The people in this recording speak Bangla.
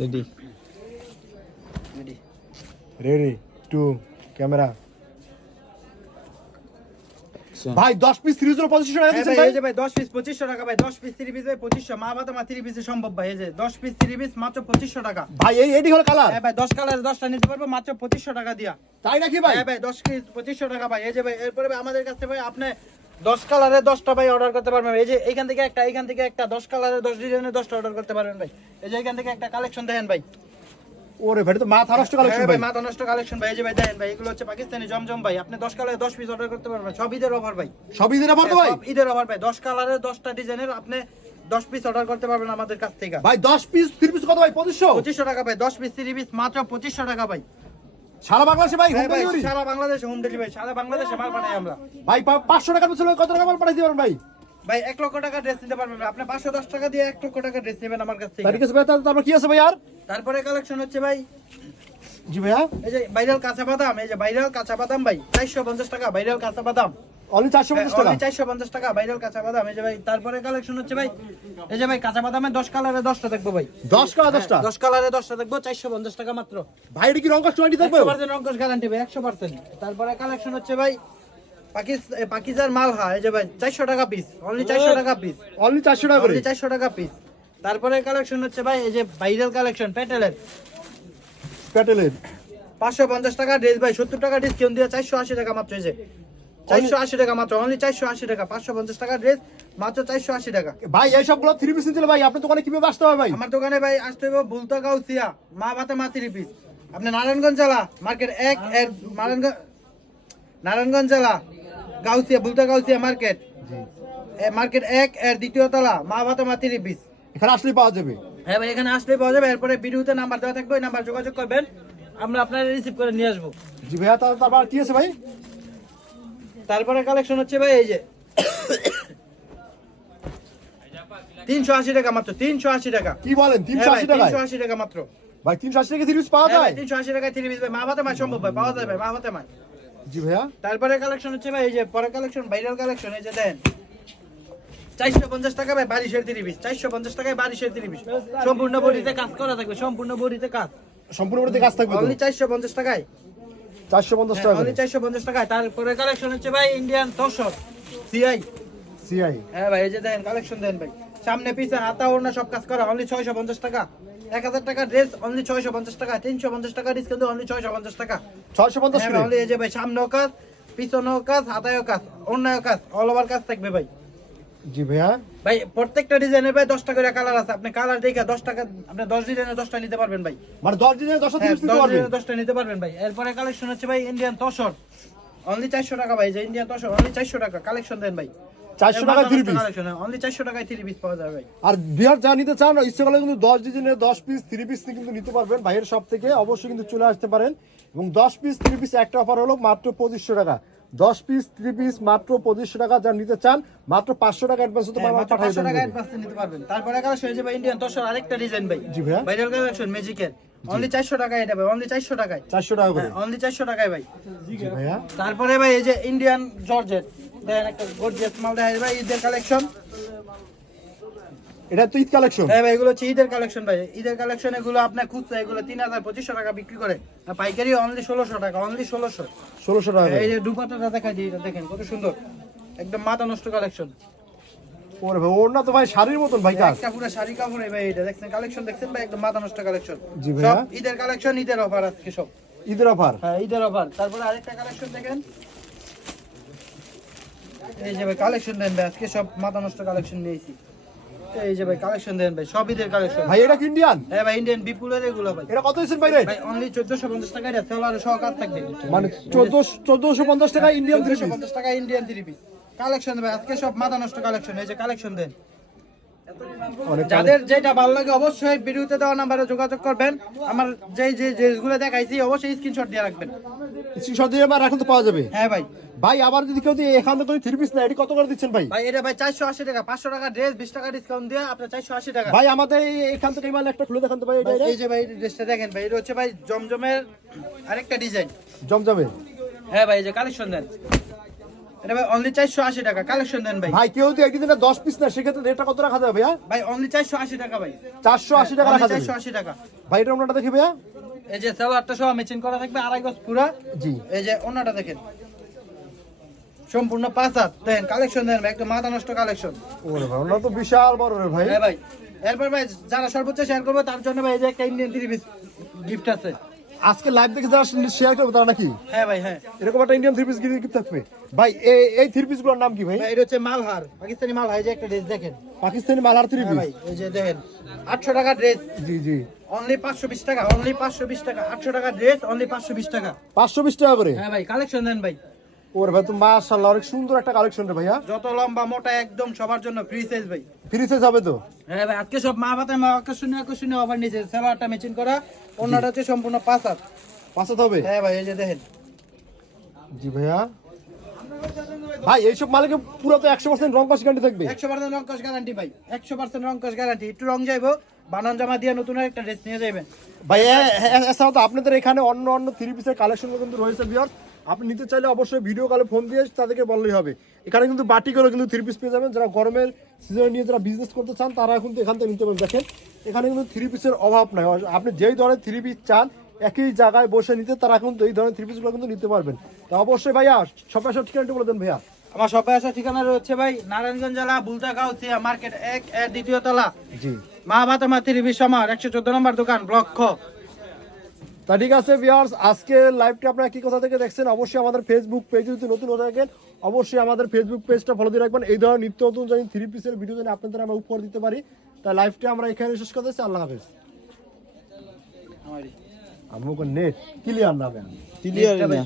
Ready ready ready to camera. ভাই 10 পিস 30 এর 2500 টাকা দিচ্ছেন ভাই। এই যে ভাই 10 পিস 2500 টাকা ভাই, 10 পিস 30 পিস ভাই 2500, মা বাবা 30 পিসে সম্ভব ভাই। এই যে 10 পিস 30 পিস মাত্র 2500 টাকা ভাই এডি হলো কালার। হ্যাঁ ভাই 10 কালারে 10টা নিতে পারবো মাত্র 2500 টাকা দিয়া। তাই নাকি ভাই? হ্যাঁ ভাই 10 পিস 2500 টাকা ভাই। এই যে ভাই এরপরে ভাই আমাদের কাছে ভাই আপনি 10 কালারে 10টা ভাই অর্ডার করতে পারবেন। এই যে এখান থেকে একটা 10 কালারে 10 ডিজাইনের 10টা অর্ডার করতে পারবেন ভাই। এই যে এখান থেকে একটা কালেকশন দেখেন ভাই। ওরে ভাই তো মাথা নষ্ট কালেকশন হ্যাঁ ভাই। ভাই মাথা নষ্ট কালেকশন ভাই। এই যে ভাই দেখেন ভাই এগুলো হচ্ছে পাকিস্তানি জমজম ভাই। আপনি 10 কালারে 10 পিস অর্ডার করতে পারবেন। সব ঈদের অফার ভাই। সব ঈদের অফার তো ভাই? সব ঈদের অফার ভাই। 10 কালারে 10টা ডিজাইনের আপনি 10 পিস অর্ডার করতে পারবেন আমাদের কাছ থেকে ভাই 10 পিস 30 পিস কত ভাই? 2500 2500 টাকা ভাই। 10 পিস 30 পিস মাত্র 2500 টাকা ভাই। সারা বাংলাদেশে ভাই হোম হ্যাঁ ভাই ডেলিভারি? সারা বাংলাদেশে হোম ডেলিভারি। সারা বাংলাদেশে মাল পাঠাই আমরা ভাই 500 টাকার পিছনে কত টাকা মাল পাঠাই দিবেন ভাই? ভাই 1 লক্ষ টাকা ড্রেস নিতে পারবেন আপনি। 510 টাকা দিয়ে 1 লক্ষ টাকা ড্রেস নেবেন আমার কাছ থেকে। তার কাছে ভাই তারপর কি আছে ভাই আর? তারপরে কালেকশন হচ্ছে ভাই জি ভাইয়া এই যে ভাইরাল কাঁচা বাদাম। এই যে ভাইরাল কাঁচা বাদাম ভাই 450 টাকা ভাইরাল কাঁচা বাদাম। অনলি 450 টাকা। অনলি 450 টাকা ভাইরাল কাঁচা বাদাম। এই যে ভাই তারপরে কালেকশন হচ্ছে ভাই এই যে ভাই কাঁচা বাদামে 10 কালারে 10টা দেখবো ভাই। 10 টাকা 10টা 10 কালারে 10টা দেখবো 450 টাকা মাত্র ভাই। এটা কি রং কষ্ট 20 থাকবে? 100% রংকশ গ্যারান্টি ভাই 100%। তারপরে কালেকশন হচ্ছে ভাই পাকিস্তান মালহা। এই যে ভাই 400 টাকা পিস। অনলি 400 টাকা পিস। অনলি 400 টাকা করে। অনলি 400 টাকা পিস। তারপরে কালেকশন হচ্ছে ভাই এই যে ভাইরাল কালেকশন প্যাটেলের প্যাটেলের 550 টাকা ড্রেস ভাই। 70 টাকা ডিসকাউন্ট দিয়ে 480 টাকা মাত্র। এই যে 480 টাকা মাত্র। অনলি 480 টাকা। 550 টাকা ড্রেস মাত্র 480 টাকা। ভাই এই সবগুলো 3 পিস নিতে ভাই আপনার দোকানে কিভাবে আসতে হবে ভাই? আমার দোকানে ভাই আসতে হবে বুলতা গাউসিয়া মা বাতে মা 3 পিস। আপনি নারায়ণগঞ্জ জেলা মার্কেট 1 এর নারায়ণগঞ্জ জেলা গাউসিয়া বুলতা গাউসিয়া মার্কেট মার্কেট 1 এর দ্বিতীয় তলা মা বাতে মা 3 পিস। এখানে আসলেই পাওয়া যাবে। হ্যাঁ ভাই এখানে আসলে পাওয়া যাবে। এরপরে ভিডিওতে নাম্বার দেওয়া থাকবে, ওই নাম্বার যোগাযোগ করবেন, আমরা আপনারা রিসিভ করে নিয়ে আসবো। জি ভাইয়া তারপর কি আছে ভাই? তারপরে কালেকশন হচ্ছে ভাই এই যে 380 টাকা মাত্র। 380 টাকা। কি বলেন 380 টাকা? 380 টাকা মাত্র ভাই 380 টাকা 3 পিস পাওয়া হ্যাঁ যায়? ভাই 380 টাকায় 3 পিস ভাই। মা বাতে মা সম্ভব ভাই, পাওয়া যায় ভাই মা বাতে মা। জি ভাইয়া। তারপরে কালেকশন হচ্ছে ভাই এই যে পরে কালেকশন ভাইরাল কালেকশন। এই যে দেন 450 টাকা ভাই 22 এর 3 পিস। 450 টাকায় 22 এর 3 পিস। সম্পূর্ণ বডিতে কাজ করা থাকবে। সম্পূর্ণ বডিতে কাজ। সম্পূর্ণ বডিতে কাজ থাকবে তো? অনলি 450 টাকায়। 450 টাকা। অনলি 450 টাকায়। তারপরে কালেকশন হচ্ছে ভাই ইন্ডিয়ান তোষক সিআই। সিআই হ্যাঁ ভাই এই যে দেখেন কালেকশন দেন ভাই। সামনে পিছে হাতা ওড়না সব কাজ করা। অনলি 650 টাকা। 1000 টাকা ড্রেস অনলি 650 টাকা। 350 টাকা ডিসকাউন্ট অনলি 650 টাকা। 650 হ্যাঁ করে। অনলি এই যে ভাই সামনেও কাজ পিছনেও কাজ হাতায়ও কাজ ওড়নায়ও কাজ অল ওভার কাজ থাকবে ভাই। জি ভাইয়া। ভাই প্রত্যেকটা ডিজাইনের ভাই 10 টাকা করে কালার আছে। আপনি কালার দেখে 10 টাকা আপনি 10 ডিজাইনের 10টা নিতে পারবেন ভাই। মানে 10 ডিজাইন 10 হ্যাঁ, 30 নিতে 10 পারবেন। ডিজাইনের 10টা নিতে পারবেন ভাই। এরপরে কালেকশন হচ্ছে ভাই ইন্ডিয়ান তোষর অনলি 400 টাকা ভাই। যে ইন্ডিয়ান তোষর অনলি 400 টাকা। কালেকশন দেন ভাই 400 টাকা 3 পিস। কালেকশন অনলি 400 টাকায় 3 পিস পাওয়া যাবে ভাই। আর বিহার যা নিতে চান ইচ্ছে করলে কিন্তু 10 ডিজাইনের 10 পিস 3 পিস কিন্তু নিতে পারবেন ভাইয়ের শপ থেকে। অবশ্যই কিন্তু চলে আসতে পারেন। এবং 10 পিস 3 পিস একটা অফার হলো মাত্র 2500 টাকা। 10 পিস 3 পিস মাত্র 2500 টাকা। যা নিতে চান মাত্র 500 টাকা অ্যাডভান্স হতে পারবেন, পাঠিয়ে 500 টাকা দেবেন। অ্যাডভান্স নিতে পারবেন। তারপরে কালেকশন হয়ে যাবে ইন্ডিয়ান তোষর আরেকটা ডিজাইন ভাই। জি ভাইয়া। ভাইরাল কালেকশন ম্যাজিকের অনলি 400 টাকা। এটা ভাই অনলি 400 টাকায়। 400 টাকা করে। অনলি 400 টাকায় ভাই। জি ভাইয়া। তারপরে ভাই এই যে ইন্ডিয়ান জর্জেট দেখেন একটা গর্জিয়াস মাল দেখাই ভাই। ঈদের কালেকশন। এটা তো ঈদ কালেকশন। হ্যাঁ ভাই এগুলো হচ্ছে ঈদের কালেকশন ভাই। ঈদের কালেকশন এগুলো আপনার খুচরা এগুলো 3200 টাকা বিক্রি করে। আর পাইকারি অনলি 1600 টাকা। অনলি 1600। 1600 টাকা করে। এই যে দুপাট্টাটা দেখাই দিই, এটা দেখেন কত সুন্দর একদম মাথা নষ্ট কালেকশন। ওরে ভাই ওর না তো ভাই শাড়ির মতন ভাই কাজ। একটা পুরো শাড়ি কাপড়ে ভাই। এটা দেখছেন কালেকশন দেখছেন ভাই একদম মাথা নষ্ট কালেকশন। জি ভাইয়া। সব ঈদের কালেকশন ঈদের অফার আজকে সব। ঈদের অফার। হ্যাঁ ঈদের অফার। তারপরে আরেকটা কালেকশন দেখেন এই যে ভাই কালেকশন দেন ভাই আজকে সব মাথা নষ্ট কালেকশন নিয়েছি। এই যে ভাই কালেকশন দেন ভাই সব ঈদের কালেকশন। ভাই এটা কি ইন্ডিয়ান? হ্যাঁ ভাই ইন্ডিয়ান বিপুলের এগুলো ভাই। এটা কত দিচ্ছেন ভাই রেট? ভাই অনলি 1450 টাকা। এটা সেলার সহ কাজ থাকবে। মানে 1450 টাকা ইন্ডিয়ান 3 পিস। 1450 টাকা ইন্ডিয়ান 3 পিস কালেকশন ভাই আজকে সব মাথা নষ্ট কালেকশন। এই যে কালেকশন দেন। অনেক যাদের যেটা ভালো লাগে অবশ্যই ভিডিওতে দেওয়া নাম্বারে যোগাযোগ করবেন। আমার যে যে ড্রেসগুলো দেখাইছি অবশ্যই স্ক্রিনশট দিয়ে রাখবেন। স্ক্রিনশট দিয়ে আমার এখন তো পাওয়া যাবে। হ্যাঁ ভাই। ভাই আবার যদি কেউ এখান থেকে 3 পিস না এটি কত করে দিচ্ছেন ভাই? ভাই এটা ভাই 480 টাকা। 500 টাকা ড্রেস 20 টাকা ডিসকাউন্ট দিয়ে আপনার 480 টাকা। ভাই আমাদের এখান থেকে মাল একটা খুলে দেখান তো ভাই। এটা ভাই, এই যে ভাই ড্রেসটা দেখেন ভাই। এটা হচ্ছে ভাই জমজমের আরেকটা ডিজাইন। জমজমে। হ্যাঁ ভাই এই যে কালেকশন দেন। এটা ভাই অনলি 480 টাকা কালেকশন দেন ভাই। ভাই কেউ যদি এক ডিজাইনের 10 পিস না সেক্ষেত্রে রেটটা কত রাখা যাবে ভাইয়া? ভাই অনলি 480 টাকা ভাই। 480 টাকা রাখা যাবে। 480 টাকা ভাই এটা ওনাটা দেখি ভাইয়া। এই যে সালোয়ারটা সহ ম্যাচিং করা থাকবে, আড়াই গজ পুরা। জি। এই যে ওনাটা দেখেন সম্পূর্ণ 5 হাত দেখেন, কালেকশন দেন ভাই, একদম মাথা নষ্ট কালেকশন। ওরে ভাই ওনা তো বিশাল বড় রে ভাই। হ্যাঁ ভাই। এরপর ভাই যারা সর্বোচ্চ শেয়ার করবে তার জন্য ভাই এই যে একটা ইন্ডিয়ান 3 পিস গিফট আছে। আজকে লাইভ দেখে যারা শেয়ার করবে তারা নাকি হ্যাঁ ভাই হ্যাঁ। এরকম একটা ইন্ডিয়ান 3 পিস গিফট থাকবে। ভাই এই 3 পিস গুলোর নাম কি ভাই? ভাই এটা হচ্ছে মালহার, পাকিস্তানি মালহার। এই যে একটা ড্রেস দেখেন, পাকিস্তানি মালহার 3 হ্যাঁ পিস। ভাই এই যে দেখেন 800 টাকা ড্রেস, জি জি। অনলি 520 টাকা, অনলি 520 টাকা। 800 টাকা ড্রেস, অনলি 520 টাকা। 520 টাকা করে। হ্যাঁ ভাই কালেকশন দেন ভাই। ওরে ভাই তো মাশাআল্লাহ অনেক সুন্দর একটা কালেকশন রে ভাইয়া। যত লম্বা মোটা একদম সবার জন্য ফ্রি সাইজ ভাই। ফ্রি সাইজ হবে তো? হ্যাঁ ভাই আজকে সব মা বাতায় মা আকর্ষণীয় অফার নিয়েছে। সালোয়ারটা ম্যাচিং করা, ওনাটা হচ্ছে সম্পূর্ণ 5 হাত। 5 হাত হবে? হ্যাঁ ভাই এই যে দেখেন। জি ভাইয়া। ভাই এইসব মালিকে পুরো তো 100% রং কস গ্যারান্টি থাকবে? 100% রং কস গ্যারান্টি ভাই, 100% রং কস গ্যারান্টি। একটু রং যাইবো, বানান জামা দিয়ে নতুন একটা ড্রেস নিয়ে যাবেন ভাই। এছাড়াও তো আপনাদের এখানে অন্য 3 পিসের কালেকশন কিন্তু রয়েছে ভিউয়ার্স। আপনি নিতে চাইলে অবশ্যই ভিডিও কলে ফোন দিয়ে তাদেরকে বললেই হবে। এখানে কিন্তু বাটি করে কিন্তু 3 পিস পেয়ে যাবেন। যারা গরমের সিজনে নিয়ে যারা বিজনেস করতে চান তারা কিন্তু এখান থেকে নিতে পারেন। দেখেন এখানে কিন্তু 3 পিসের অভাব নাই। আপনি যেই ধরনের 3 পিস চান একই জায়গায় বসে নিতে, তারা কিন্তু এই ধরনের 3 পিসগুলো কিন্তু নিতে পারবেন। তো অবশ্যই ভাইয়া সবাই সব ঠিকানাটা বলে দেন ভাইয়া। আমার সবাই আসার ঠিকানা রয়েছে ভাই নারায়ণগঞ্জ জেলা বুলতাগাঁও সিয়া মার্কেট 1 এর দ্বিতীয় তলা, জি। মা বাতামা 3 পিস সমার 114 নম্বর দোকান, ব্লক খ। তা ঠিক আছে ভিউয়ার্স, আজকে লাইভটা আপনারা কি কোথা থেকে দেখছেন অবশ্যই আমাদের ফেসবুক পেজে যদি নতুন হয়ে থাকেন অবশ্যই আমাদের ফেসবুক পেজটা ফলো দিয়ে রাখবেন। এই ধরনের নিত্য নতুন যদি 3 পিসের ভিডিও যদি আপনাদের আমরা উপহার দিতে পারি, তাই লাইভটা আমরা এখানে শেষ করতে চাই। আল্লাহ হাফেজ। আমারই আমুক নেট ক্লিয়ার না ভাই। ক্লিয়ার না।